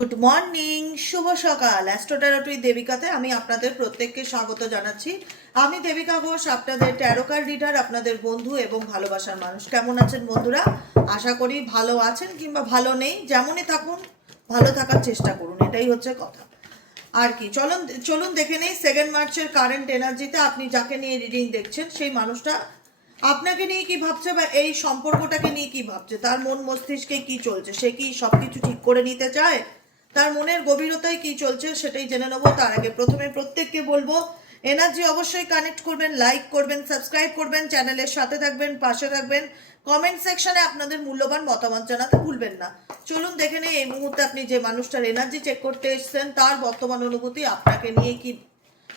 Good morning, শুভ সকাল। অ্যাস্ট্রোট্যারোটি দেবিকাতে আমি আপনাদের প্রত্যেককে স্বাগত জানাচ্ছি। আমি দেবিকা ঘোষ, আপনাদের ট্যারোকার রিডার, আপনাদের বন্ধু এবং ভালোবাসার মানুষ। কেমন আছেন বন্ধুরা? আশা করি ভালো আছেন কিংবা ভালো নেই, যেমনই থাকুন ভালো থাকার চেষ্টা করুন, এটাই হচ্ছে কথা। আর কি, চলুন দেখে নেই 2 মার্চের কারেন্ট এনার্জিতে আপনি যাকে নিয়ে রিডিং দেখছেন সেই মানুষটা আপনাকে নিয়ে কি ভাবছে বা এই সম্পর্কটাকে নিয়ে কি ভাবছে, তার মন মস্তিষ্কে কি চলছে, সে কি সবকিছু ঠিক করে নিতে চায়, তার মনের গভীরতায় কি চলছে সেটাই জেনে নেবো। তার আগে প্রথমে প্রত্যেককে বলবো এনার্জি অবশ্যই কানেক্ট করবেন, লাইক করবেন, সাবস্ক্রাইব করবেন, চ্যানেলের সাথে থাকবেন, পাশে থাকবেন, কমেন্ট সেকশনে আপনাদের মূল্যবান মতামত জানাতে ভুলবেন না। চলুন দেখে নেই এই মুহূর্তে আপনি যে মানুষটার এনার্জি চেক করতে এসেছেন তার বর্তমান অনুভূতি আপনাকে নিয়ে কি,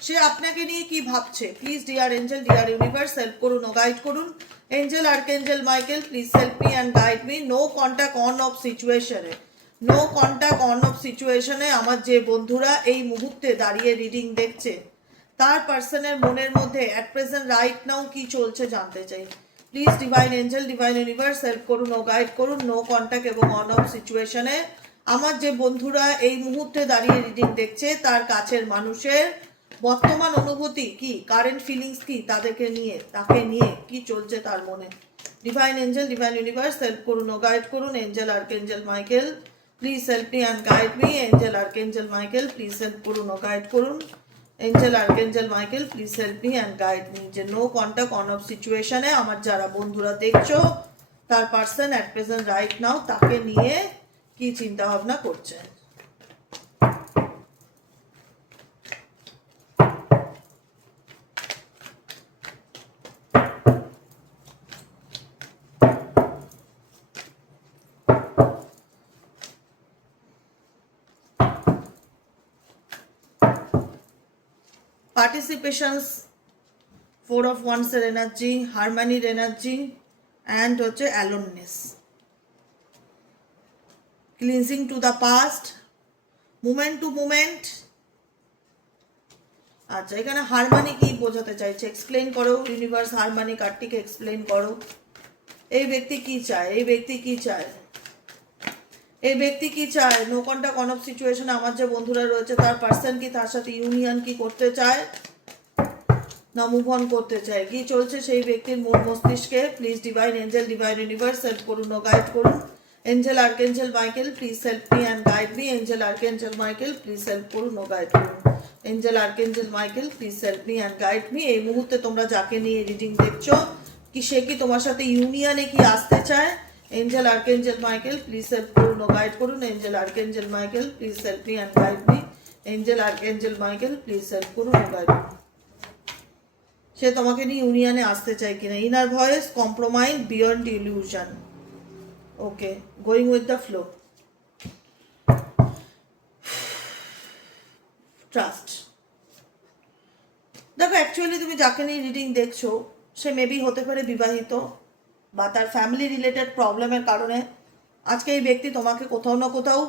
সে আপনাকে নিয়ে কি ভাবছে। Please dear angel, dear universe, help করুন ও গাইড করুন। Angel, archangel Michael, please help me and guide me. No contact on off সিচুয়েশনে, নো কন্ট্যাক্ট অন অফ সিচুয়েশনে আমার যে বন্ধুরা এই মুহূর্তে দাঁড়িয়ে রিডিং দেখছে তার পার্সনের মনের মধ্যে অ্যাট প্রেজেন্ট রাইট নাও কি চলছে জানতে চাই। Please divine angel, divine universe, help করুন ও গাইড করুন। নো কন্ট্যাক্ট এবং অন অফ সিচুয়েশনে আমার যে বন্ধুরা এই মুহূর্তে দাঁড়িয়ে রিডিং দেখছে তার কাছের মানুষের বর্তমান অনুভূতি কি, কারেন্ট ফিলিংস কি, তাদেরকে নিয়ে, তাকে নিয়ে কি চলছে তার মনে। Divine angel, divine universe, help করুন ও গাইড করুন। Angel, archangel Michael, please help me and guide me. Angel, archangel Michael, please help করুন ও গাইড করুন। Angel, archangel Michael, please help me and guide me. যে নো কন্ট্যাক্ট অন অফ সিচুয়েশনে আমার যারা বন্ধুরা দেখছো তার person at present right now তাকে নিয়ে কি চিন্তা ভাবনা করছে। পার্টিসিপেশনস, 4 of Wands এর এনার্জি, হারমানির এনার্জি, অ্যান্ড হচ্ছে aloneness, cleansing to the past, moment to moment. আচ্ছা, এখানে হারমানি কি বোঝাতে চাইছে এক্সপ্লেন করো ইউনিভার্স। হারমানি কার্ডটিকে এক্সপ্লেন করো। এই ব্যক্তি কি চায়, এই ব্যক্তি কি চায়, এই ব্যক্তি কি চায়। নো কন্ট্যাক্ট অন অফ সিচুয়েশনে আমার যে বন্ধুরা রয়েছে তার পার্সন কি তার সাথে ইউনিয়ন কি করতে চায় না মুভ অন করতে চায়, কি চলছে সেই ব্যক্তির মন মস্তিষ্কে। Please divine angel, divine universe, help করুন ও গাইড করুন। Angel, archangel Michael, please help me and guide me. Angel, archangel Michael, please help করুন ও গাইড করুন। Angel, archangel Michael, please help me and guide me. এই মুহূর্তে তোমরা যাকে নিয়ে রিডিং দেখছো কি সে কি তোমার সাথে ইউনিয়নে কি আসতে চায়। Angel, archangel Michael, please help করুন ও গাইড করুন। Angel, archangel Michael, please help me and guide me. Angel, archangel Michael, please help করুন ও গাইড করুন। সে তোমাকে নিয়ে ইউনিয়নে আসতে চায় কিনা। Inner voice, compromise, beyond illusion. Okay, going with the flow, trust. দেখো অ্যাকচুয়ালি তুমি যাকে নিয়ে রিডিং দেখছো সে মেবি হতে পারে বিবাহিত বা তার ফ্যামিলি রিলেটেড প্রবলেমের কারণে আজকে এই ব্যক্তি তোমাকে কোথাও না কোথাও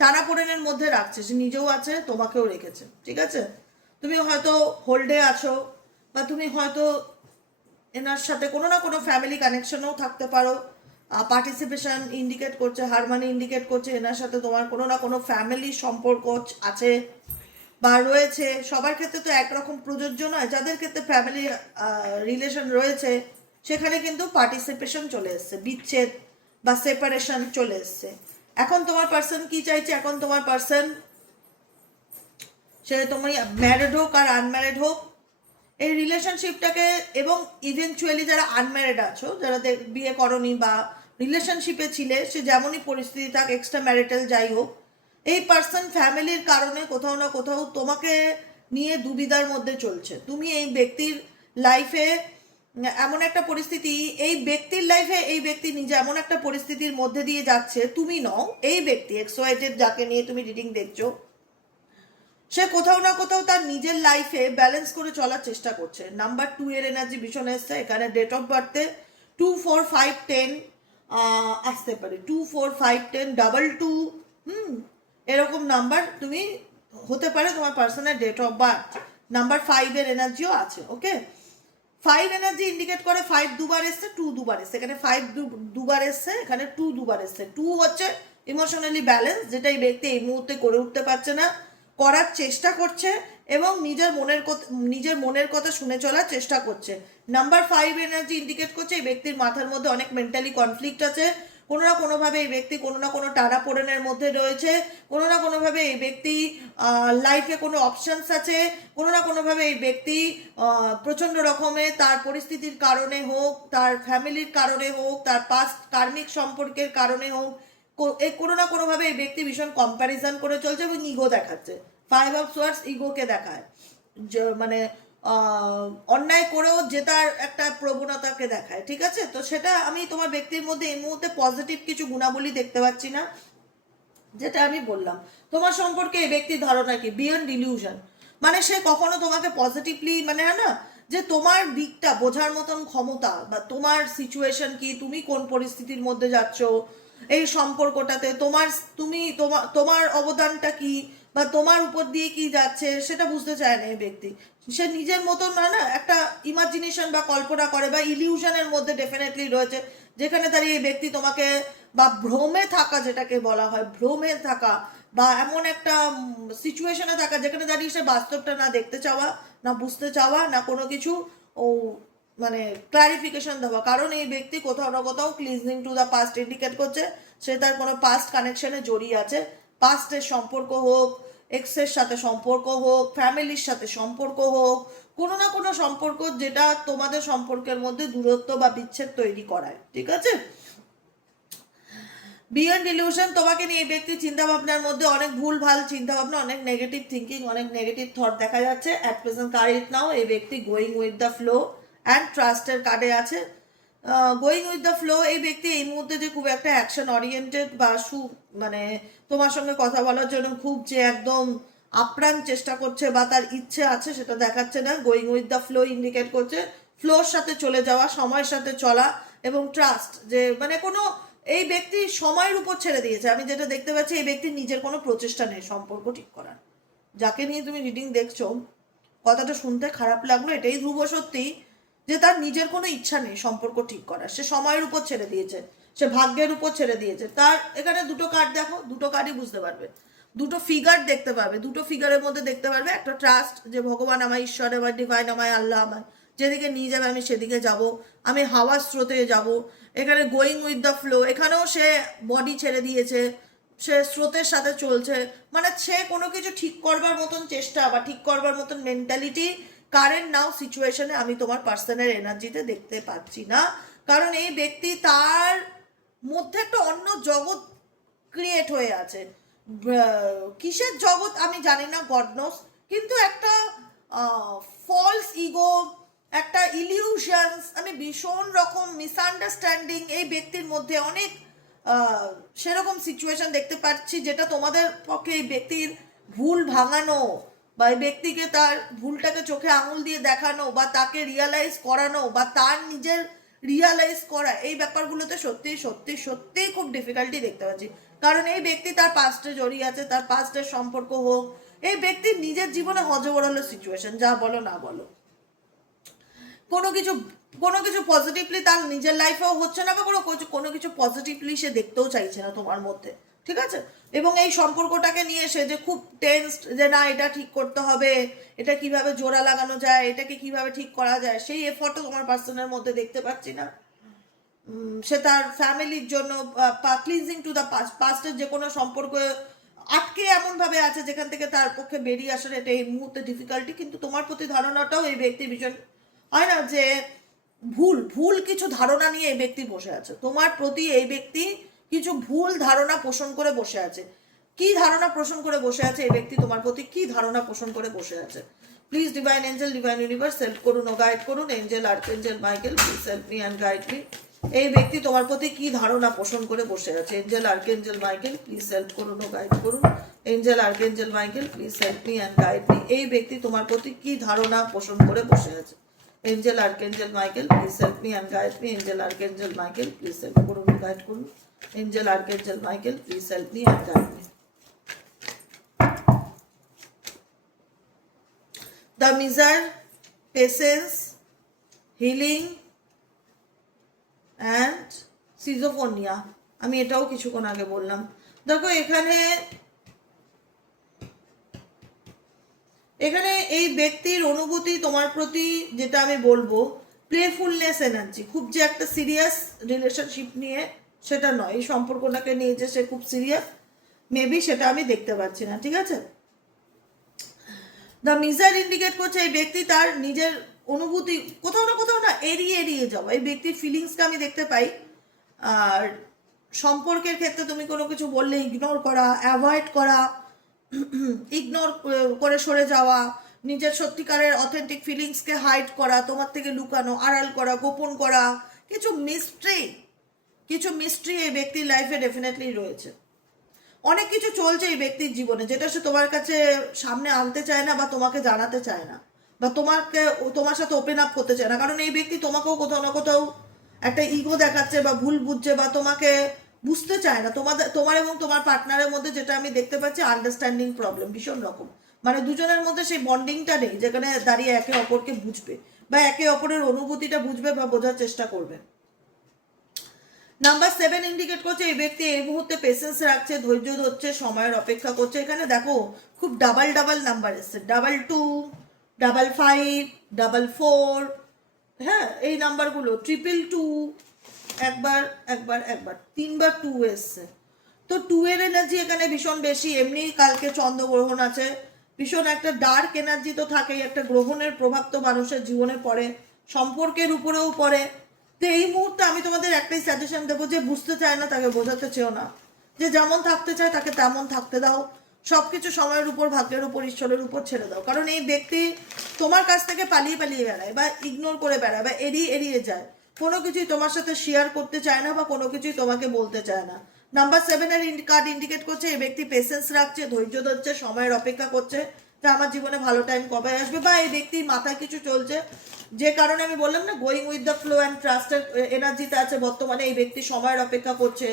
টানাপোড়েনের মধ্যে রাখছে। সে নিজেও আছে, তোমাকেও রেখেছে, ঠিক আছে। তুমি হয়তো হোল্ডে আছো বা তুমি হয়তো এনার সাথে কোনো না কোনো ফ্যামিলি কানেকশনও থাকতে পারো। পার্টিসিপেশন ইন্ডিকেট করছে, হারমানি ইন্ডিকেট করছে এনার সাথে তোমার কোনো না কোনো ফ্যামিলি সম্পর্ক আছে বা রয়েছে। সবার ক্ষেত্রে তো একরকম প্রযোজ্য নয়। যাদের ক্ষেত্রে ফ্যামিলি রিলেশন রয়েছে সেখানে কিন্তু পার্টিসিপেশন চলে এসছে, বিচ্ছেদ বা সেপারেশন চলে এসছে। এখন তোমার পার্সন কি চাইছে, এখন তোমার পার্সন সে তোমার ম্যারিড হোক আর আনম্যারিড হোক এই রিলেশনশিপটাকে, এবং ইভেনচুয়ালি যারা আনম্যারিড আছো, যারা বিয়ে করনি বা রিলেশনশিপে ছিলে, সে যেমনই পরিস্থিতি থাক, এক্সট্রা ম্যারিটাল যাই হোক, এই পার্সন ফ্যামিলির কারণে কোথাও না কোথাও তোমাকে নিয়ে দুবিধার মধ্যে চলছে। তুমি এই ব্যক্তির লাইফে এমন একটা পরিস্থিতি, এই ব্যক্তির লাইফে এই ব্যক্তি নিজে এমন একটা পরিস্থিতির মধ্যে দিয়ে যাচ্ছে, তুমি নও, এই ব্যক্তি এক্সওয়াইজেড যাকে নিয়ে তুমি রিডিং দেখছো সে কোথাও না কোথাও তার নিজের লাইফে ব্যালেন্স করে চলার চেষ্টা করছে। নাম্বার 2 এর এনার্জি ভীষণ এসছে এখানে। ডেট অফ বার্থে 2, 4, 5, 10 আসতে পারে। 2, 4, 5, 10, 22 এরকম নাম্বার তুমি হতে পারে তোমার পার্সনের ডেট অফ বার্থ। নাম্বার 5 এর এনার্জিও আছে। ওকে, 5 এনার্জি ইন্ডিকেট করে 5 দুবার এসছে, 2 দুবার এসছে। এখানে 5 দুবার এসছে, এখানে 2 দুবার এসছে। 2 হচ্ছে ইমোশনালি ব্যালেন্স, যেটা এই ব্যক্তি এই মুহূর্তে করে উঠতে পারছে না, করার চেষ্টা করছে এবং নিজের মনের কথা শুনে চলার চেষ্টা করছে। নাম্বার 5 এনার্জি ইন্ডিকেট করছে এই ব্যক্তির মাথার মধ্যে অনেক মেন্টালি কনফ্লিক্ট আছে। কোনো না কোনোভাবে এই ব্যক্তি কোনো না কোনো টানাপোড়েনের মধ্যে রয়েছে, কোনো না কোনোভাবে এই ব্যক্তি লাইফে কোনো অপশনস আছে, কোনো না কোনোভাবে এই ব্যক্তি প্রচণ্ড রকমের তার পরিস্থিতির কারণে হোক, তার ফ্যামিলির কারণে হোক, তার পাস্ট কার্মিক সম্পর্কের কারণে হোক, কোনো না কোনোভাবে এই ব্যক্তি ভীষণ কম্প্যারিজন করে চলছে এবং ইগো দেখাচ্ছে। 5 অফ সোয়ার্ডস ইগোকে দেখায়, মানে অন্যায় করেও জেতার একটা প্রবণতাকে দেখায়। ঠিক আছে, তো সেটা আমি তোমার ব্যক্তির মধ্যে এই মুহূর্তে পজিটিভ কিছু গুণাবলী দেখতে পাচ্ছি না। যেটা আমি বললাম, তোমার সম্পর্কে এই ব্যক্তির ধারণা কি, বিয়ন্ড ইলিউশন, মানে সে কখনো তোমাকে পজিটিভলি, মানে হয় না যে তোমার দিকটা বোঝার মতন ক্ষমতা, বা তোমার সিচুয়েশন কি, তুমি কোন পরিস্থিতির মধ্যে যাচ্ছ এই সম্পর্কটাতে, তোমার অবদানটা কি, বা তোমার উপর দিয়ে কি যাচ্ছে সেটা বুঝতে চায় না এই ব্যক্তি। সে নিজের মতন না একটা ইমাজিনেশন বা কল্পনা করে, বা ইলিউশনের মধ্যে ডেফিনেটলি রয়েছে, যেখানে দাঁড়িয়ে এই ব্যক্তি তোমাকে, বা ভ্রমে থাকা, যেটাকে বলা হয় ভ্রমে থাকা, বা এমন একটা সিচুয়েশনে থাকা যেখানে দাঁড়িয়ে সে বাস্তবটা না দেখতে চাওয়া, না বুঝতে চাওয়া, না কোনো কিছু ও মানে ক্লারিফিকেশন দেওয়া। কারণ এই ব্যক্তি কোথাও না কোথাও cleansing to the past indicate করছে, সে তার কোনো পাস্ট কানেকশনে জড়িয়ে আছে। পাস্টের সম্পর্ক হোক, এক্সের সাথে সম্পর্ক হোক, ফ্যামিলির সাথে সম্পর্ক হোক, কোনো না কোনো সম্পর্ক যেটা তোমাদের সম্পর্কের মধ্যে দূরত্ব বা বিচ্ছেদ তৈরি করায়। ঠিক আছে, বিয়ন্ড ইলিউশন, তোমাকে নিয়ে এই ব্যক্তির চিন্তাভাবনার মধ্যে অনেক ভুল ভাল চিন্তাভাবনা, অনেক নেগেটিভ থিঙ্কিং, অনেক নেগেটিভ থট দেখা যাচ্ছে। অ্যাট প্রেজেন্ট কারেন্ট নাও এই ব্যক্তি going with the flow and ট্রাস্টের কার্ডে আছে। গোয়িং উইথ দ্য ফ্লো, এই ব্যক্তি এই মুহূর্তে যে খুব একটা অ্যাকশন ওরিয়েন্টেড বা মানে তোমার সঙ্গে কথা বলার জন্য খুব যে একদম আপ্রাণ চেষ্টা করছে বা তার ইচ্ছে আছে সেটা দেখাচ্ছে না। Going with the flow indicate করছে ফ্লোর সাথে চলে যাওয়া, সময়ের সাথে চলা এবং ট্রাস্ট, যে মানে কোনো এই ব্যক্তি সময়ের উপর ছেড়ে দিয়েছে। আমি যেটা দেখতে পাচ্ছি এই ব্যক্তির নিজের কোনো প্রচেষ্টা নেই সম্পর্ক ঠিক করার। যাকে নিয়ে তুমি রিডিং দেখছো, কথাটা শুনতে খারাপ লাগলো, এটাই ধ্রুব সত্যি যে তার নিজের কোনো ইচ্ছা নেই সম্পর্ক ঠিক করার। সে সময়ের উপর ছেড়ে দিয়েছে, সে ভাগ্যের উপর ছেড়ে দিয়েছে। তার এখানে দুটো কার্ড দেখো, দুটো কার্ডই বুঝতে পারবে, দুটো ফিগার দেখতে পাবে, দুটো ফিগারের মধ্যে দেখতে পারবে একটা ট্রাস্ট, যে ভগবান আমায়, ঈশ্বর আমায়, ডিভাইন আমায়, আল্লাহ আমায় যেদিকে নিয়ে যাবে আমি সেদিকে যাব, আমি হাওয়ার স্রোতে যাব। এখানে গোয়িং উইথ দ্য ফ্লো, এখানেও সে বডি ছেড়ে দিয়েছে, সে স্রোতের সাথে চলছে, মানে সে কোনো কিছু ঠিক করবার মতন চেষ্টা বা ঠিক করবার মতন মেন্টালিটি কারেন্ট নাও সিচুয়েশনে আমি তোমার পার্সনের এনার্জিতে দেখতে পাচ্ছি না। কারণ এই ব্যক্তি তার মধ্যে একটা অন্য জগৎ ক্রিয়েট হয়ে আছে। কিসের জগৎ আমি জানি না, গড নোস, কিন্তু একটা ফলস ইগো, একটা ইলিউশনস, আমি ভীষণ রকম মিসআন্ডারস্ট্যান্ডিং এই ব্যক্তির মধ্যে অনেক সেরকম সিচুয়েশন দেখতে পাচ্ছি, যেটা তোমাদের পক্ষে এই ব্যক্তির ভুল ভাঙানো, বা এই ব্যক্তিকে তার ভুলটাকে চোখে আঙুল দিয়ে দেখানো, বা তাকে রিয়ালাইজ করানো, বা তার নিজের রিয়ালাইজ করা, এই ব্যাপারগুলোতে সত্যি সত্যি সত্যিই খুব ডিফিকাল্টি দেখতে পাচ্ছি। কারণ এই ব্যক্তি তার পাস্টে জড়িয়ে আছে, তার পাস্টের সম্পর্ক হোক, এই ব্যক্তির নিজের জীবনে হজবরল সিচুয়েশন, যা বলো না বলো, কোনো কিছু পজিটিভলি তার নিজের লাইফেও হচ্ছে না, বা কোনো কিছু পজিটিভলি সে দেখতেও চাইছে না তোমার মধ্যে। ঠিক আছে, এবং এই সম্পর্কটাকে নিয়ে সে যে খুব টেন্সড, যে না এটা ঠিক করতে হবে, এটা কিভাবে জোড়া লাগানো যায়, এটাকে কিভাবে ঠিক করা যায়, সেই এফর্টও তোমার পার্সনের মধ্যে দেখতে পাচ্ছি না। সে তার ফ্যামিলির জন্য ক্লিনজিং টু দ্য পাস্টের যে কোনো সম্পর্ক আটকে এমনভাবে আছে যেখান থেকে তার পক্ষে বেরিয়ে আসার এটা এই মুহূর্তে ডিফিকাল্টি। কিন্তু তোমার প্রতি ধারণাটাও এই ব্যক্তি ভীষণ, হয় না যে ভুল কিছু ধারণা নিয়ে এই ব্যক্তি বসে আছে তোমার প্রতি। এই ব্যক্তি কিছু ভুল ধারণা পোষণ করে বসে আছে। কি ধারণা পোষণ করে বসে আছে এই ব্যক্তি তোমার প্রতি, কি ধারণা পোষণ করে বসে আছে? Please divine angel, divine universe help করুন ও গাইড করুন। Angel, archangel Michael, please help me and guide me. এই ব্যক্তি তোমার প্রতি কি ধারণা পোষণ করে বসে আছে? Angel, archangel Michael, please help করুন ও গাইড করুন। Angel, archangel Michael, please help me and guide me. এই ব্যক্তি তোমার প্রতি কি ধারণা পোষণ করে বসে আছে? Angel, archangel Michael, please help me and guide me. Angel, archangel Michael, please help করুন ও গাইড করুন। Angel, archangel Michael, please help me and guide me. The miser, patience, healing and সিজোফোনিয়া, আমি এটাও কিছুক্ষণ আগে বললাম। দেখো এখানে এখানে এই ব্যক্তির অনুভূতি তোমার প্রতি, যেটা আমি বলবো, প্লেফুলনেস এনার্জি, খুব যে একটা সিরিয়াস রিলেশনশিপ নিয়ে সেটা নয়, এই সম্পর্কটাকে নিয়ে যে সে খুব সিরিয়াস, মেবি সেটা আমি দেখতে পাচ্ছি না, ঠিক আছে। দ্য মিজার ইন্ডিকেট করছে এই ব্যক্তি তার নিজের অনুভূতি কোথাও না এড়িয়ে এড়িয়ে যাওয়া, এই ব্যক্তির ফিলিংসকে আমি দেখতে পাই। আর সম্পর্কের ক্ষেত্রে তুমি কোনো কিছু বললে ইগনোর করা, অ্যাভয়েড করা, ইগনোর করে সরে যাওয়া, নিজের সত্যিকারের অথেন্টিক ফিলিংসকে হাইড করা, তোমার থেকে লুকানো, আড়াল করা, গোপন করা, কিছু মিস্ট্রি এই ব্যক্তির লাইফে ডেফিনেটলি রয়েছে। অনেক কিছু চলছে এই ব্যক্তির জীবনে যেটা সে তোমার কাছে সামনে আনতে চায় না, বা তোমাকে জানাতে চায় না, বা তোমার সাথে ওপেন আপ করতে চায় না, কারণ এই ব্যক্তি তোমাকেও কোথাও না কোথাও একটা ইগো দেখাচ্ছে বা ভুল বুঝছে, বা তোমাকে বুঝতে চায় না। তোমার এবং তোমার পার্টনারের মধ্যে যেটা আমি দেখতে পাচ্ছি, আন্ডারস্ট্যান্ডিং প্রবলেম ভীষণ রকম, মানে দুজনের মধ্যে সেই বন্ডিংটা নেই যেখানে দাঁড়িয়ে একে অপরকে বুঝবে বা একে অপরের অনুভূতিটা বুঝবে বা বোঝার চেষ্টা করবে। নাম্বার 7 ইন্ডিকেট করছে এই ব্যক্তি এই মুহূর্তে পেশেন্স রাখছে, ধৈর্য ধরছে, সময়ের অপেক্ষা করছে। এখানে দেখো খুব ডাবল নাম্বার এসছে, 2 5 4, হ্যাঁ এই নাম্বারগুলো 2 একবার 3বার 2 এসছে। তো 2 এর এনার্জি এখানে ভীষণ বেশি। এমনি কালকে চন্দ্রগ্রহণ আছে, ভীষণ একটা ডার্ক এনার্জি তো থাকেই, একটা গ্রহণের প্রভাব তো মানুষের জীবনে পড়ে, সম্পর্কের উপরেও পড়ে। তো এই মুহূর্তে আমি তোমাদের একটাই সাজেশন দেবো, যে বুঝতে চায় না তাকে বোঝাতে চেও না, যে যেমন থাকতে চায় তাকে তেমন থাকতে দাও, সবকিছু সময়ের উপর, ভাগ্যের উপর, ঈশ্বরের উপর ছেড়ে দাও। কারণ এই ব্যক্তি তোমার কাছ থেকে পালিয়ে বেড়ায়, বা ইগনোর করে বেড়ায়, বা এড়িয়ে যায়, কোনো কিছুই তোমার সাথে শেয়ার করতে চায় না, বা কোনো কিছুই তোমাকে বলতে চায় না। নাম্বার 7 এর কার্ড ইন্ডিকেট করছে এই ব্যক্তি পেশেন্স রাখছে, ধৈর্য ধরছে, সময়ের অপেক্ষা করছে, যে আমার জীবনে ভালো টাইম কবে আসবে, বা এই ব্যক্তির মাথায় কিছু চলছে, যে কারণে আমি বললাম না, going with the flow and ট্রাস্টের এনার্জিতে আছে বর্তমানে। এই ব্যক্তি সময়ের অপেক্ষা করছে,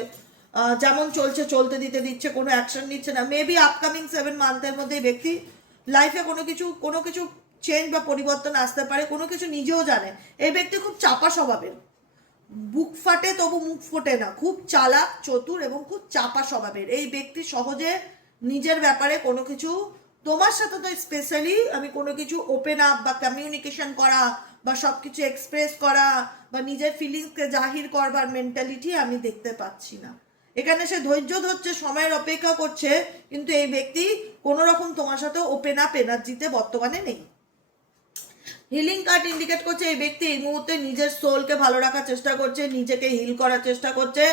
যেমন চলছে চলতে দিচ্ছে, কোনো অ্যাকশন নিচ্ছে না। মেবি আপকামিং 7 মান্থের মধ্যে এই ব্যক্তি লাইফে কোনো কিছু চেঞ্জ বা পরিবর্তন আসতে পারে, কোনো কিছু নিজেও জানে। এই ব্যক্তি খুব চাপা স্বভাবের, বুক ফাটে তবু মুখ ফোটে না, খুব চালাক, চতুর এবং খুব চাপা স্বভাবের। এই ব্যক্তি সহজে নিজের ব্যাপারে কোনো কিছু, তোমার সাথে তো স্পেশালি আমি কোনো কিছু ওপেন আপ বা কমিউনিকেশন করা, বা সব কিছু এক্সপ্রেস করা, বা নিজের ফিলিংসকে জাহির করবার মেন্টালিটি আমি দেখতে পাচ্ছি না। এখানে সে ধৈর্য ধরছে, সময়ের অপেক্ষা করছে, কিন্তু এই ব্যক্তি কোনো রকম তোমার সাথে ওপেন আপ এনার্জিতে বর্তমানে নেই। হিলিং কার্ড ইন্ডিকেট করছে এই ব্যক্তি এই মুহূর্তে নিজের সোলকে ভালো রাখার চেষ্টা করছে, নিজেকে হিল করার চেষ্টা করছে,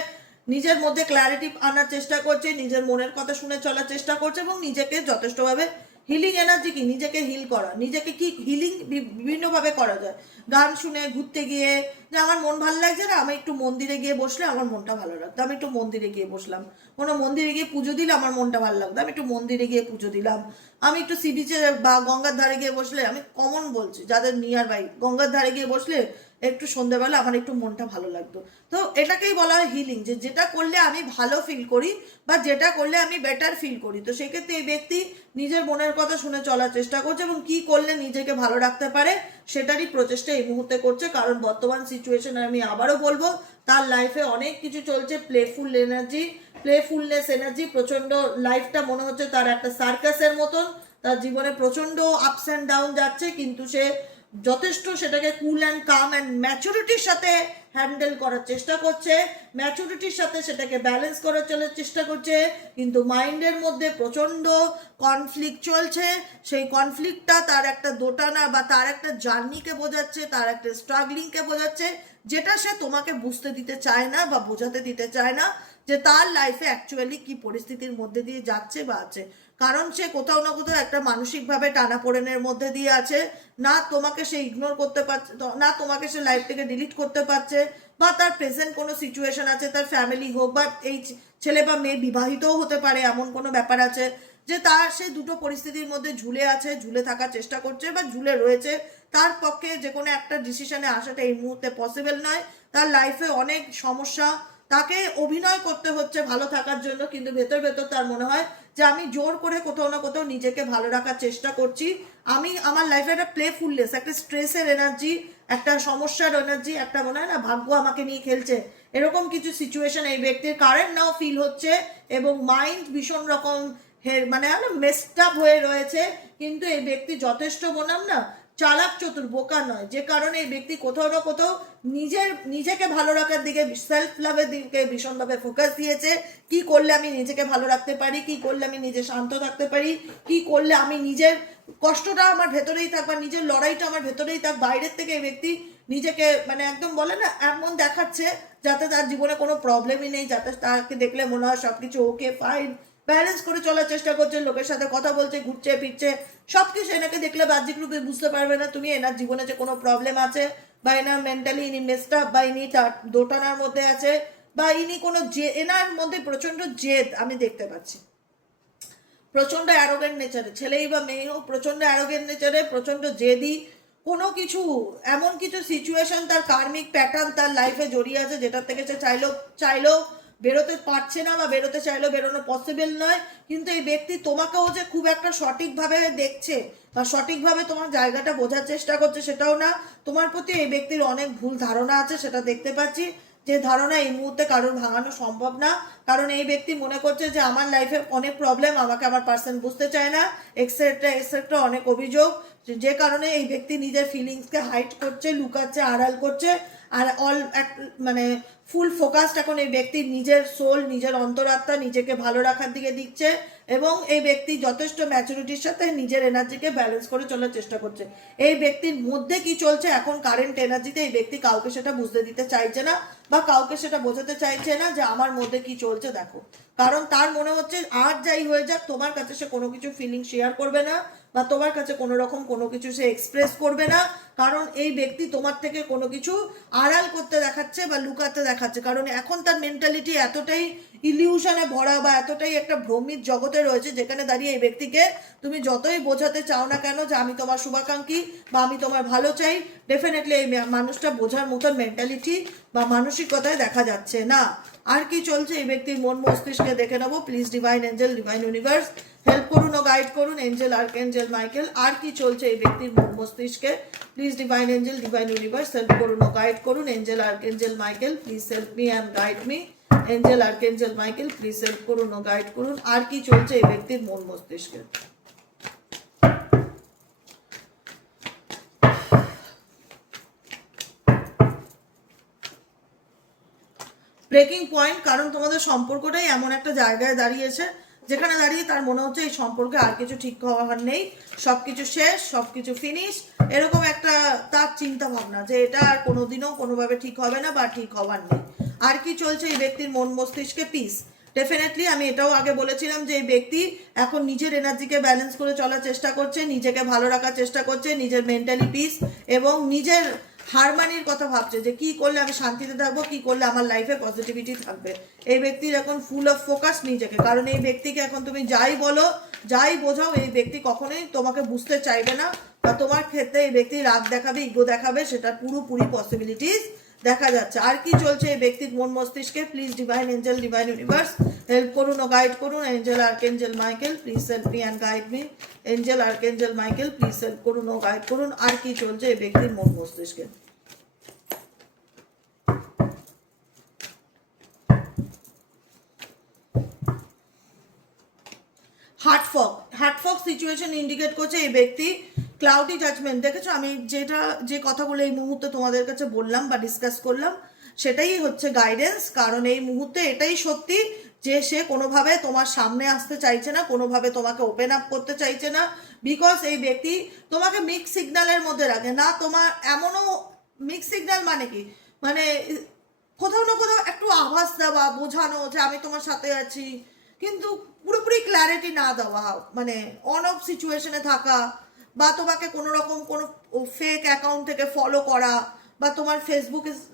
নিজের মধ্যে ক্ল্যারিটি আনার চেষ্টা করছে, নিজের মনের কথা শুনে চলার চেষ্টা করছে, এবং নিজেকে যথেষ্টভাবে হিলিং এনার্জি কি, নিজেকে হিল করা। নিজেকে কি হিলিং বিভিন্নভাবে করা যায়, গান শুনে, ঘুরতে গিয়ে, যে আমার মন ভালো লাগছে না, আমি একটু মন্দিরে গিয়ে বসলে আমার মনটা ভালো লাগতো, আমি একটু মন্দিরে গিয়ে বসলাম, কোনো মন্দিরে গিয়ে পুজো দিলে আমার মনটা ভালো লাগতো, আমি একটু মন্দিরে গিয়ে পুজো দিলাম, আমি একটু সি বিচে বা গঙ্গার ধারে গিয়ে বসলে, আমি কমন বলছি যাদের নিয়ার বাই, গঙ্গার ধারে গিয়ে বসলে একটু সন্ধ্যেবেলা আমার একটু মনটা ভালো লাগতো। তো এটাকেই বলা হয় হিলিং, যে যেটা করলে আমি ভালো ফিল করি, বা যেটা করলে আমি বেটার ফিল করি। তো সেক্ষেত্রে এই ব্যক্তি নিজের মনের কথা শুনে চলার চেষ্টা করছে, এবং কি করলে নিজেকে ভালো রাখতে পারে সেটারই প্রচেষ্টা এই মুহূর্তে করছে। কারণ বর্তমান সিচুয়েশনে আমি আবারও বলবো, তার লাইফে অনেক কিছু চলছে, প্লেফুলনেস এনার্জি প্রচন্ড। লাইফটা মনে হচ্ছে তার একটা সার্কাসের মতন, তার জীবনে প্রচন্ড আপস অ্যান্ড ডাউন যাচ্ছে, কিন্তু সে যথেষ্ট সেটাকে কুল অ্যান্ড কাম অ্যান্ড ম্যাচুরিটির সাথে হ্যান্ডেল করার চেষ্টা করছে, ম্যাচুরিটির সাথে সেটাকে ব্যালেন্স করার চেষ্টা করছে। কিন্তু মাইন্ডের মধ্যে প্রচন্ড কনফ্লিক্ট চলছে, সেই কনফ্লিক্টটা তার একটা দোটানা বা তার একটা জার্নিকে বোঝাচ্ছে, তার একটা স্ট্রাগলিংকে বোঝাচ্ছে, যেটা সে তোমাকে বুঝতে দিতে চায় না বা বোঝাতে দিতে চায় না, যে তার লাইফে অ্যাকচুয়ালি কি পরিস্থিতির মধ্যে দিয়ে যাচ্ছে বা আছে। কারণ সে কোথাও না কোথাও একটা মানসিকভাবে টানাপোড়েনের মধ্যে দিয়ে আছে, না তোমাকে সে ইগনোর করতে পারছে, না তোমাকে সে লাইফ থেকে ডিলিট করতে পারছে, বা তার প্রেজেন্ট কোনো সিচুয়েশন আছে, তার ফ্যামিলি হোক বা এই ছেলে বা মেয়ে বিবাহিতও হতে পারে, এমন কোনো ব্যাপার আছে যে তার সেই দুটো পরিস্থিতির মধ্যে ঝুলে আছে, ঝুলে থাকার চেষ্টা করছে বা ঝুলে রয়েছে। তার পক্ষে যে কোনো একটা ডিসিশনে আসাটা এই মুহূর্তে পসিবল নয়। তার লাইফে অনেক সমস্যা, তাকে অভিনয় করতে হচ্ছে ভালো থাকার জন্য, কিন্তু ভেতর ভেতর তার মনে হয় যে আমি জোর করে কোথাও না কোথাও নিজেকে ভালো রাখার চেষ্টা করছি। আমি আমার লাইফে একটা প্লেফুলনেস, একটা স্ট্রেসের এনার্জি, একটা সমস্যার এনার্জি, একটা মনে হয় না ভাগ্য আমাকে নিয়ে খেলছে, এরকম কিছু সিচুয়েশন এই ব্যক্তির কারেন্ট নাও ফিল হচ্ছে। এবং মাইন্ড ভীষণ রকম মানে মেসড আপ হয়ে রয়েছে। কিন্তু এই ব্যক্তি যথেষ্ট বললাম না চালাক চতুর, বোকা নয়, যে কারণে এই ব্যক্তি কোথাও না কোথাও নিজেকে ভালো রাখার দিকে, সেলফ লাভের দিকে ভীষণভাবে ফোকাস দিয়েছে। কি করলে আমি নিজেকে ভালো রাখতে পারি, কি করলে আমি নিজে শান্ত থাকতে পারি, কি করলে আমি নিজের কষ্টটা আমার ভেতরেই থাক, বা নিজের লড়াইটা আমার ভেতরেই থাক। বাইরের থেকে এই ব্যক্তি নিজেকে মানে একদম বলে না এমন দেখাচ্ছে যাতে তার জীবনে কোনো প্রবলেমই নেই, যাতে তাকে দেখলে মনে হয় সবকিছু ওকে ফাইন, ব্যালেন্স করে চলার চেষ্টা করছে, লোকের সাথে কথা বলছে, ঘুরছে ফিরছে, সবকিছু। এনাকে দেখলে বাহ্যিক রূপে বুঝতে পারবে না তুমি এনার জীবনে যে কোনো প্রবলেম আছে, বা এনার মেন্টালি ইনি মেসড আপ, বা ইনি দোটানার মধ্যে আছে, বা ইনি কোনো এনার মধ্যে প্রচন্ড জেদ আমি দেখতে পাচ্ছি। প্রচন্ড অ্যারোগেন্ট নেচারে, ছেলেই বা মেয়ে হোক, প্রচন্ড অ্যারোগেন্ট নেচারে, প্রচন্ড জেদি। কোনো কিছু এমন কিছু সিচুয়েশন, তার কার্মিক প্যাটার্ন তার লাইফে জড়িয়ে আছে, যেটার থেকে সে চাইলেও বেরোতে পারছে না, বা বেরোতে চাইলেও বেরোনো পসিবল নয়। কিন্তু এই ব্যক্তি তোমাকেও যে খুব একটা সঠিকভাবে দেখছে বা সঠিকভাবে তোমার জায়গাটা বোঝার চেষ্টা করছে সেটাও না। তোমার প্রতি এই ব্যক্তির অনেক ভুল ধারণা আছে, সেটা দেখতে পাচ্ছি। যে ধারণা এই মুহূর্তে কারোর ভাঙানো সম্ভব না, কারণ এই ব্যক্তি মনে করছে যে আমার লাইফে অনেক প্রবলেম, আমাকে আমার পার্সন বুঝতে চায় না, এক্সেট্রা এক্সেট্রা, অনেক অভিযোগ। যে কারণে এই ব্যক্তি নিজের ফিলিংসকে হাইড করছে, লুকাচ্ছে, আড়াল করছে। আর মানে ফুল ফোকাসড এখন এই ব্যক্তির নিজের সোল, নিজের অন্তরাত্মা, নিজেকে ভালো রাখার দিকে দিচ্ছে। এবং এই ব্যক্তি যথেষ্ট ম্যাচুরিটির সাথে নিজের এনার্জিকে ব্যালেন্স করে চলার চেষ্টা করছে। এই ব্যক্তির মধ্যে কি চলছে এখন কারেন্ট এনার্জিতে, এই ব্যক্তি কাউকে সেটা বুঝতে দিতে চাইছে না, বা কাউকে সেটা বোঝাতে চাইছে না যে আমার মধ্যে কি চলছে দেখো। কারণ তার মনে হচ্ছে আর যাই হয়ে যাক তোমার কাছে সে কোনো কিছু ফিলিং শেয়ার করবে না, বা তোমার কাছে কোনো রকম কোনো কিছু সে এক্সপ্রেস করবে না। কারণ এই ব্যক্তি তোমার থেকে কোনো কিছু আড়াল করতে দেখাচ্ছে বা লুকাতে দেখাচ্ছে। কারণ এখন তার মেন্টালিটি এতটাই ইলিউশনে ভরা, বা এতটাই একটা ভ্রমিত জগতে রয়েছে, যেখানে দাঁড়িয়ে এই ব্যক্তিকে তুমি যতই বোঝাতে চাও না কেন যে আমি তোমার শুভাকাঙ্ক্ষী বা আমি তোমার ভালো চাই, ডেফিনেটলি এই মানুষটা বোঝার মতন মেন্টালিটি বা মানসিকতায় দেখা যাচ্ছে না। আর কি চলছে এই ব্যক্তির মন মস্তিষ্কে দেখে নেবো। Please divine angel, divine universe help করুন ও গাইড করুন। এঞ্জেল, আর্কএঞ্জেল মাইকেল, আর কি চলছে এই ব্যক্তির মন মস্তিষ্কে। Please divine angel, divine universe help করুন ও গাইড করুন। Angel, archangel Michael, please help me and guide me. Angel, archangel Michael, please help করুন ও গাইড করুন। আর কি চলছে এই ব্যক্তির মন মস্তিষ্কে। ব্রেকিং পয়েন্ট, কারণ তোমাদের সম্পর্কটাই এমন একটা জায়গায় দাঁড়িয়েছে যেখানে দাঁড়িয়ে তার মনে হচ্ছে এই সম্পর্কে আর কিছু ঠিক হওয়ার নেই, সবকিছু শেষ, সবকিছু ফিনিশ, এরকম একটা তার চিন্তা ভাবনা যে এটা আর কোনোদিনও কোনোভাবে ঠিক হবে না বা ঠিক হবার নেই। আর কি চলছে এই ব্যক্তির মন মস্তিষ্কে। পিস, ডেফিনেটলি আমি এটাও আগে বলেছিলাম যে এই ব্যক্তি এখন নিজের এনার্জিকে ব্যালেন্স করে চলার চেষ্টা করছে, নিজেকে ভালো রাখার চেষ্টা করছে, নিজের মেন্টালি পিস এবং নিজের হারমানির কথা ভাবছে যে কি করলে আমি শান্তিতে থাকবো, কি করলে আমার লাইফে পজিটিভিটি থাকবে। এই ব্যক্তির এখন ফুল অফ ফোকাস নিজেকে, কারণ এই ব্যক্তিকে এখন তুমি যাই বলো, যাই বোঝাও, এই ব্যক্তি কখনোই তোমাকে বুঝতে চাইবে না, বা তোমার ক্ষেত্রে এই ব্যক্তি রাগ দেখাবে, ইগো দেখাবে, সেটা পুরোপুরি পসিবিলিটিস দেখা যাচ্ছে। আর কি চলছে এই ব্যক্তির মন মস্তিষ্কে। Please divine angel, divine universe help করুন ও গাইড করুন। Angel, archangel Michael, please help me and guide me. Angel, archangel Michael, please help করুন ও গাইড করুন। আর কি চলছে এই ব্যক্তির মন মস্তিষ্কে। হার্টফক সিচুয়েশন ইন্ডিকেট করছে এই ব্যক্তি ক্লাউডি জাজমেন্ট। দেখেছো আমি যে কথাগুলো এই মুহূর্তে তোমাদের কাছে বললাম বা ডিসকাস করলাম, সেটাই হচ্ছে গাইডেন্স। কারণ এই মুহূর্তে এটাই সত্যি যে সে কোনোভাবে তোমার সামনে আসতে চাইছে না, কোনোভাবে তোমাকে ওপেন আপ করতে চাইছে না। বিকজ এই ব্যক্তি তোমাকে মিক্স সিগন্যালের মধ্যে রাখে না। তোমার এমনও মিক্স সিগন্যাল মানে কি, মানে কোথাও না কোথাও একটু আভাস দেওয়া, বোঝানো যে আমি তোমার সাথে আছি, কিন্তু পুরোপুরি ক্ল্যারিটি না দেওয়া, মানে অন অফ সিচুয়েশনে থাকা, বা তোমাকে কোনো রকম কোনো ফেক অ্যাকাউন্ট থেকে ফলো করা, বা তোমার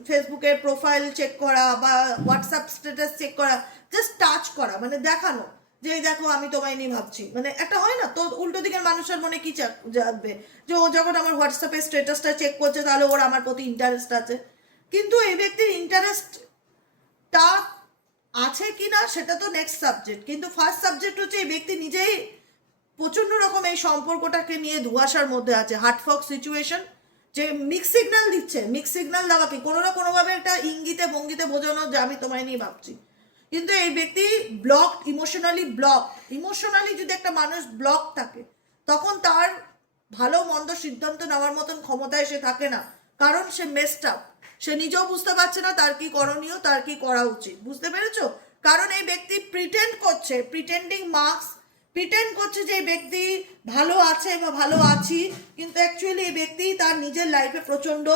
ফেসবুকের প্রোফাইল চেক করা, বা হোয়াটসঅ্যাপ স্ট্যাটাস চেক করা, জাস্ট টাচ করা, মানে দেখানো যে এই দেখো আমি তোমায় নিয়ে ভাবছি। মানে একটা হয় না তো, উল্টো দিকের মানুষের মনে কি জানবে যে ও যখন আমার হোয়াটসঅ্যাপের স্ট্যাটাসটা চেক করছে তাহলে ওর আমার প্রতি ইন্টারেস্ট আছে। কিন্তু এই ব্যক্তির ইন্টারেস্টটা আছে কি না সেটা তো নেক্সট সাবজেক্ট, কিন্তু ফার্স্ট সাবজেক্ট হচ্ছে এই ব্যক্তি নিজেই প্রচণ্ড রকম এই সম্পর্কটাকে নিয়ে ধোঁয়াশার মধ্যে আছে, হার্টফক সিচুয়েশন, যে মিক্স সিগন্যাল দিচ্ছে। মিক্স সিগন্যাল দেওয়া কি কোনো না কোনোভাবে একটা ইঙ্গিতে ভঙ্গিতে বোঝানো যে আমি তোমায় নিয়ে ভাবছি, কিন্তু এই ব্যক্তি ব্লক, ইমোশনালি ব্লক। ইমোশনালি যদি একটা মানুষ ব্লক থাকে তখন তার ভালো মন্দ সিদ্ধান্ত নেওয়ার মতন ক্ষমতায় সে থাকে না, কারণ সে মেসড আপ। সে নিজেও বুঝতে পারছে না তার কি করণীয়, তার কি করা উচিত। বুঝতে পেরেছো? কারণ এই ব্যক্তি প্রিটেন্ড করছে, প্রিটেন্ডিং মার্কস, প্রিটেন্ড করছে যে এই ব্যক্তি ভালো আছে বা ভালো আছি, কিন্তু অ্যাকচুয়ালি এই ব্যক্তি তার নিজের লাইফে প্রচণ্ড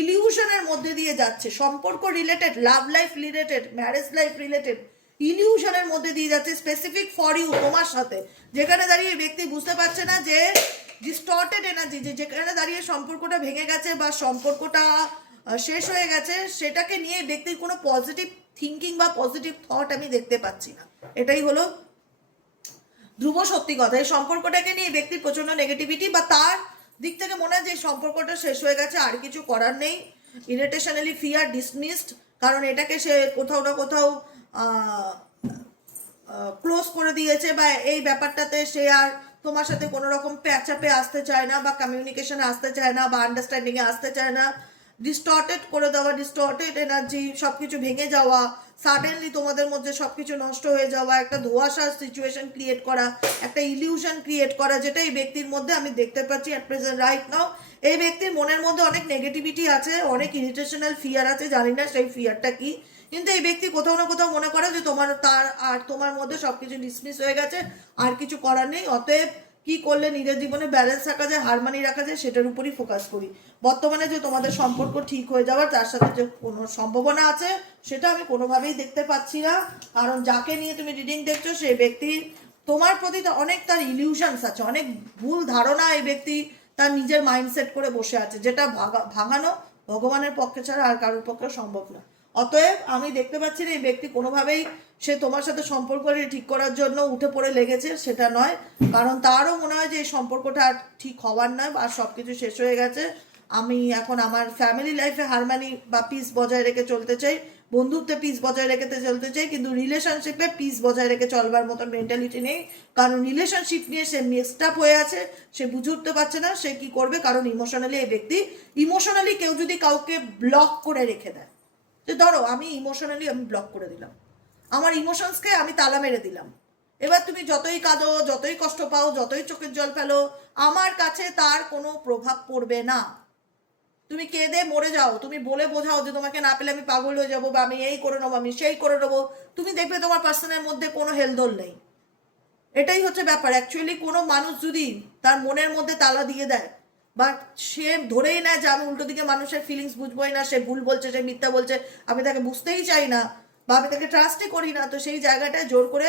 ইলিউশনের মধ্যে দিয়ে যাচ্ছে। সম্পর্ক related, love life related, marriage life related ইলিউশনের মধ্যে দিয়ে যাচ্ছে, স্পেসিফিক ফর ইউ, তোমার সাথে। যেখানে দাঁড়িয়ে এই ব্যক্তি বুঝতে পারছে না যে ডিস্টর্টেড এনার্জি, যেখানে দাঁড়িয়ে সম্পর্কটা ভেঙে গেছে বা সম্পর্কটা শেষ হয়ে গেছে, সেটাকে নিয়ে ব্যক্তির কোনো পজিটিভ থিঙ্কিং বা পজিটিভ থট আমি দেখতে পাচ্ছি না। এটাই হলো ধ্রুব সত্যি কথা। এই সম্পর্কটাকে নিয়ে ব্যক্তির প্রচন্ড নেগেটিভিটি, বা তার দিক থেকে মনে হয় যে সম্পর্কটা শেষ হয়ে গেছে, আর কিছু করার নেই। ইরিটেশনালি ফিয়ার ডিসমিসড, কারণ এটাকে সে কোথাও না কোথাও ক্লোজ করে দিয়েছে, বা এই ব্যাপারটাতে সে আর তোমার সাথে কোনো রকম প্যাচাপে আসতে চায় না, বা কমিউনিকেশনে আসতে চায় না, বা আন্ডারস্ট্যান্ডিংয়ে আসতে চায় না। ডিস্টর্টেড করে দেওয়া, ডিস্টর্টেড এনার্জি, সব কিছু ভেঙে যাওয়া, সাডেনলি তোমাদের মধ্যে সব কিছু নষ্ট হয়ে যাওয়া, একটা ধোঁয়াশার সিচুয়েশন ক্রিয়েট করা, একটা ইলিউশন ক্রিয়েট করা, যেটা এই ব্যক্তির মধ্যে আমি দেখতে পাচ্ছি অ্যাট প্রেজেন্ট রাইট নাও। এই ব্যক্তির মনের মধ্যে অনেক নেগেটিভিটি আছে, অনেক ইরিটেশনাল ফিয়ার আছে, জানি না সেই ফিয়ারটা কি, কিন্তু এই ব্যক্তি কোথাও না কোথাও মনে করে যে তোমার মধ্যে সবকিছু ডিসমিস হয়ে গেছে, আর কিছু করার নেই। অতএব কি করলে নিজের জীবনে ব্যালেন্স রাখা যায়, হারমানি রাখা যায়, সেটার উপরই ফোকাস করি। বর্তমানে যে তোমাদের সম্পর্ক ঠিক হয়ে যাওয়ার, তার সাথে যে কোনো সম্ভাবনা আছে সেটা আমি কোনোভাবেই দেখতে পাচ্ছি না, কারণ যাকে নিয়ে তুমি রিডিং দেখছো সেই ব্যক্তি তোমার প্রতি অনেক তার ইলিউশনস আছে, অনেক ভুল ধারণা এই ব্যক্তি তার নিজের মাইন্ডসেট করে বসে আছে, যেটা ভাঙানো ভগবানের পক্ষে ছাড়া আর কারোর পক্ষে সম্ভব না। অতএব আমি দেখতে পাচ্ছি না এই ব্যক্তি কোনোভাবেই সে তোমার সাথে সম্পর্কটা ঠিক করার জন্য উঠে পড়ে লেগেছে, সেটা নয়। কারণ তারও মনে হয় যে এই সম্পর্কটা আর ঠিক হওয়ার নয়, আর সব কিছু শেষ হয়ে গেছে। আমি এখন আমার ফ্যামিলি লাইফে হারমানি বা পিস বজায় রেখে চলতে চাই, বন্ধুত্বে পিস বজায় রেখে চলতে চাই, কিন্তু রিলেশনশিপে পিস বজায় রেখে চলবার মতন মেন্টালিটি নেই। কারণ রিলেশনশিপ নিয়ে সে মিক্সড আপ হয়ে আছে, সে বুঝে উঠতে পারছে না সে কি করবে। কারণ ইমোশনালি এই ব্যক্তি, ইমোশনালি কেউ যদি কাউকে ব্লক করে রেখে দেয়, যে ধরো আমি ইমোশনালি আমি ব্লক করে দিলাম, আমার ইমোশনসকে আমি তালা মেরে দিলাম, এবার তুমি যতই কাঁদো, যতই কষ্ট পাও, যতই চোখের জল ফেলো, আমার কাছে তার কোনো প্রভাব পড়বে না। তুমি কেঁদে মরে যাও, তুমি বলে বোঝাও যে তোমাকে না পেলে আমি পাগল হয়ে যাবো, বা আমি এই করে নেবো, আমি সেই করে নেবো, তুমি দেখবে তোমার পার্সনের মধ্যে কোনো হেলদোল নেই। এটাই হচ্ছে ব্যাপার। অ্যাকচুয়ালি কোনো মানুষ যদি তার মনের মধ্যে তালা দিয়ে দেয়, বা সে ধরেই নেয় যে আমি উল্টো দিকে মানুষের ফিলিংস বুঝবোই না, সে ভুল বলছে, সে মিথ্যা বলছে, আমি তাকে বুঝতেই চাই না, বা আমি তাকে ট্রাস্টই করি না, তো সেই জায়গাটায় জোর করে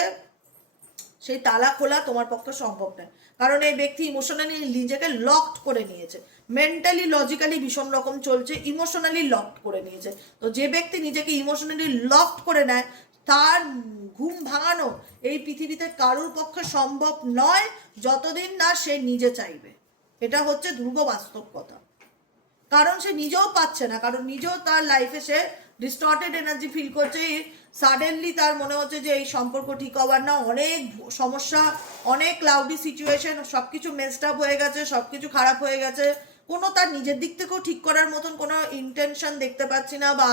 সেই তালা খোলা তোমার পক্ষে সম্ভব নয়। কারণ এই ব্যক্তি ইমোশনালি নিজেকে লকড করে নিয়েছে, মেন্টালি লজিক্যালি ভীষণ রকম চলছে, ইমোশনালি লকড করে নিয়েছে। তো যে ব্যক্তি নিজেকে ইমোশনালি লকড করে নেয়, তার ঘুম ভাঙানো এই পৃথিবীতে কারোর পক্ষে সম্ভব নয়, যতদিন না সে নিজে চাইবে। এটা হচ্ছে ধ্রুব বাস্তব কথা। কারণ সে নিজেও পাচ্ছে না, কারণ নিজেও তার লাইফে সে ডিস্টর্টেড এনার্জি ফিল করছে। সাডেনলি তার মনে হচ্ছে যে এই সম্পর্ক ঠিক হওয়ার না, অনেক সমস্যা, অনেক ক্লাউডি সিচুয়েশন, সব কিছু মেসড আপ হয়ে গেছে, সব কিছু খারাপ হয়ে গেছে, কোনো তার নিজের দিক থেকেও ঠিক করার মতন কোনো ইন্টেনশন দেখতে পাচ্ছি না, বা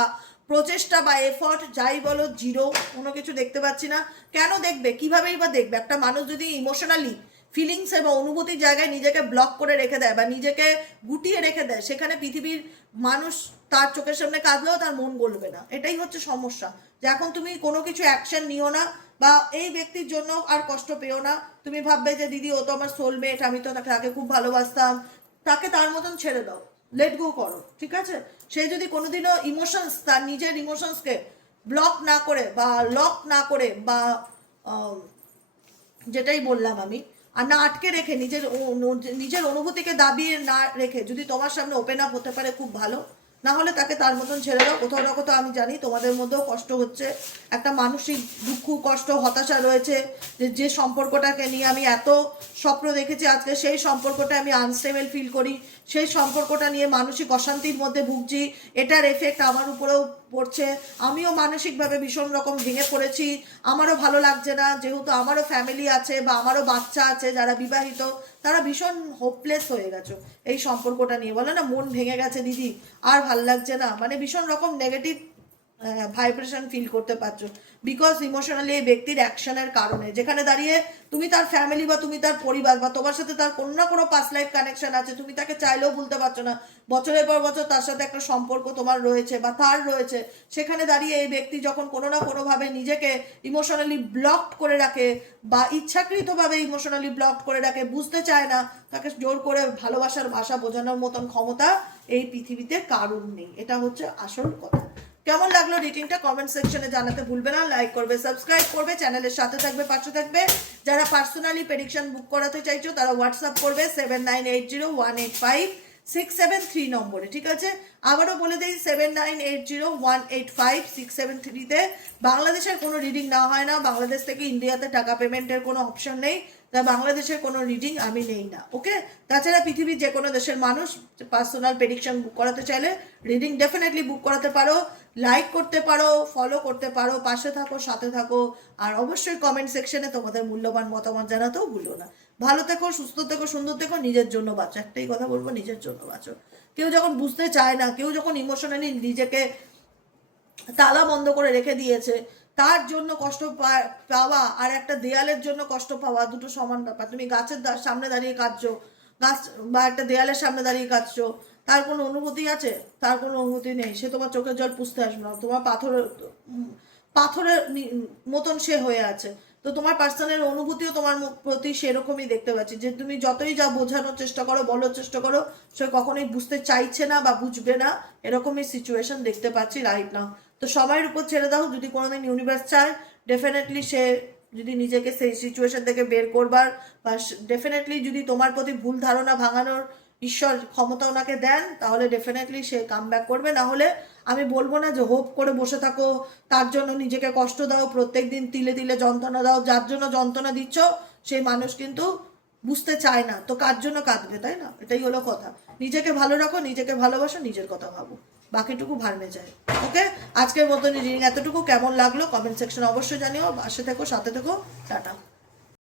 প্রচেষ্টা বা এফর্ট যাই বলো জিরো, কোনো কিছু দেখতে পাচ্ছি না। কেন দেখবে, কীভাবেই বা দেখবে? একটা মানুষ যদি ইমোশনালি ফিলিংস এবং অনুভূতির জায়গায় নিজেকে ব্লক করে রেখে দেয়, বা নিজেকে গুটিয়ে রেখে দেয়, সেখানে পৃথিবীর মানুষ তার চোখের সামনে কাঁদলেও তার মন গলবে না। এটাই হচ্ছে সমস্যা, যে এখন তুমি কোনো কিছু অ্যাকশন নিও না, বা এই ব্যক্তির জন্য আর কষ্ট পেও না। তুমি ভাববে যে দিদি ও তো আমার সোলমেট, আমি তো তাকে খুব ভালোবাসতাম, তাকে তার মতন ছেড়ে দাও, লেট গো করো, ঠিক আছে? সে যদি কোনোদিনও ইমোশনস, তার নিজের ইমোশনসকে ব্লক না করে বা লক না করে, বা যেটাই বললাম আমি, আর না আটকে রেখে, নিজের অনুভূতিকে দাবিয়ে না রেখে যদি তোমার সামনে ওপেন আপ হতে পারে, খুব ভালো। না হলে তাকে তার মতন ছেড়ে দাও। কোথাও না কোথাও আমি জানি তোমাদের মধ্যেও কষ্ট হচ্ছে, একটা মানসিক দুঃখ, কষ্ট, হতাশা রয়েছে, যে সম্পর্কটাকে নিয়ে আমি এত স্বপ্ন দেখেছি, আজকে সেই সম্পর্কটা আমি আনস্টেবল ফিল করি, সেই সম্পর্কটা নিয়ে মানসিক অশান্তির মধ্যে ভুগছি, এটার এফেক্ট আমার উপরেও পড়ছে, আমিও মানসিকভাবে ভীষণ রকম ভেঙে পড়েছি, আমারও ভালো লাগছে না, যেহেতু আমারও ফ্যামিলি আছে বা আমারও বাচ্চা আছে যারা বিবাহিত, তারা ভীষণ হোপলেস হয়ে গেছো এই সম্পর্কটা নিয়ে। বলে না মন ভেঙে গেছে দিদি, আর ভাল লাগছে না, মানে ভীষণ রকম নেগেটিভ ভাইব্রেশন ফিল করতে পারছো বিকজ ইমোশনালি এই ব্যক্তির অ্যাকশনের কারণে, যেখানে দাঁড়িয়ে তুমি তার ফ্যামিলি বা তুমি তার পরিবার বা তোমার সাথে তার কোনো না কোনো পাস্ট লাইফ কানেকশন আছে, তুমি তাকে চাইলেও ভুলতে পারছো না, বছরের পর বছর তার সাথে একটা সম্পর্ক তোমার রয়েছে বা তার রয়েছে, সেখানে দাঁড়িয়ে এই ব্যক্তি যখন কোনো না কোনোভাবে নিজেকে ইমোশনালি ব্লকড করে রাখে বা ইচ্ছাকৃতভাবে ইমোশনালি ব্লকড করে রাখে, বুঝতে চায় না, তাকে জোর করে ভালোবাসার ভাষা বোঝানোর মতন ক্ষমতা এই পৃথিবীতে কারুর নেই। এটা হচ্ছে আসল কথা। কেমন লাগলো রিডিংটা কমেন্ট সেকশনে জানাতে ভুলবে না, লাইক করবে, সাবস্ক্রাইব করবে, চ্যানেলের সাথে থাকবে, পাশে থাকবে। যারা পার্সোনালি প্রেডিকশন বুক করাতে চাইছো তারা হোয়াটসঅ্যাপ করবে 7980185673 নম্বরে, ঠিক আছে? আবারও বলে দিই 7980185673-তে বাংলাদেশের কোনো রিডিং নেওয়া হয় না, বাংলাদেশ থেকে ইন্ডিয়াতে টাকা পেমেন্টের কোনো অপশন নেই, তাই বাংলাদেশের কোনো রিডিং আমি নেই না, ওকে? তাছাড়া পৃথিবীর যে কোনো দেশের মানুষ পার্সোনাল প্রেডিকশন বুক করাতে চাইলে রিডিং ডেফিনেটলি বুক করাতে পারো, লাইক করতে পারো, ফলো করতে পারো, পাশে থাকো, সাথে থাকো, আর অবশ্যই কমেন্ট সেকশনে তোমাদের মূল্যবান মতামত জানাতেও ভুলো না। ভালো থেকো, সুস্থ থেকো, সুন্দর থেকো, নিজের জন্য বাঁচো, একটাই কথা বলবো, নিজের জন্য বাঁচো। কেউ যখন বুঝতে চায় না, কেউ যখন ইমোশনালি নিজেকে তালা বন্ধ করে রেখে দিয়েছে, তার জন্য কষ্ট পাওয়া আর একটা দেয়ালের জন্য কষ্ট পাওয়া দুটো সমান ব্যাপার। তুমি গাছের সামনে দাঁড়িয়ে কাঁদছো, গাছ বা একটা দেয়ালের সামনে দাঁড়িয়ে কাঁদছো, তার কোনো অনুভূতি আছে? তার কোনো অনুভূতি নেই, সে তোমার চোখের জল পুষতে আসবে না, তোমার পাথরের মতন সে হয়ে আছে। তো তোমার পার্সনের অনুভূতিও তোমার প্রতি সেরকমই দেখতে পাচ্ছি, যে তুমি যতই যা বোঝানোর চেষ্টা করো, বলার চেষ্টা করো, সে কখনোই বুঝতে চাইছে না বা বুঝবে না, এরকমই সিচুয়েশন দেখতে পাচ্ছি রাইট নাও। তো সবার উপর ছেড়ে দাও, যদি কোনোদিন ইউনিভার্স চায় ডেফিনেটলি সে যদি নিজেকে সেই সিচুয়েশন থেকে বের করবার বা ডেফিনেটলি যদি তোমার প্রতি ভুল ধারণা ভাঙানোর ঈশ্বর ক্ষমতা ওনাকে দেন, তাহলে ডেফিনেটলি সে কাম ব্যাক করবে। না হলে আমি বলবো না যে হোপ করে বসে থাকো, তার জন্য নিজেকে কষ্ট দাও, প্রত্যেক দিন তিলে তিলে যন্ত্রণা দাও, যার জন্য যন্ত্রণা দিচ্ছ সেই মানুষ কিন্তু বুঝতে চায় না, তো কার জন্য কাঁদবে, তাই না? এটাই হলো কথা। নিজেকে ভালো রাখো, নিজেকে ভালোবাসো, নিজের কথা ভাবো, বাকিটুকু ভাড়মে যায়। ওকে, আজকের মতন রিডিং এতটুকু। কেমন লাগলো কমেন্ট সেকশনে অবশ্যই জানিও, পাশে থেকো, সাথে থেকো, টাটা।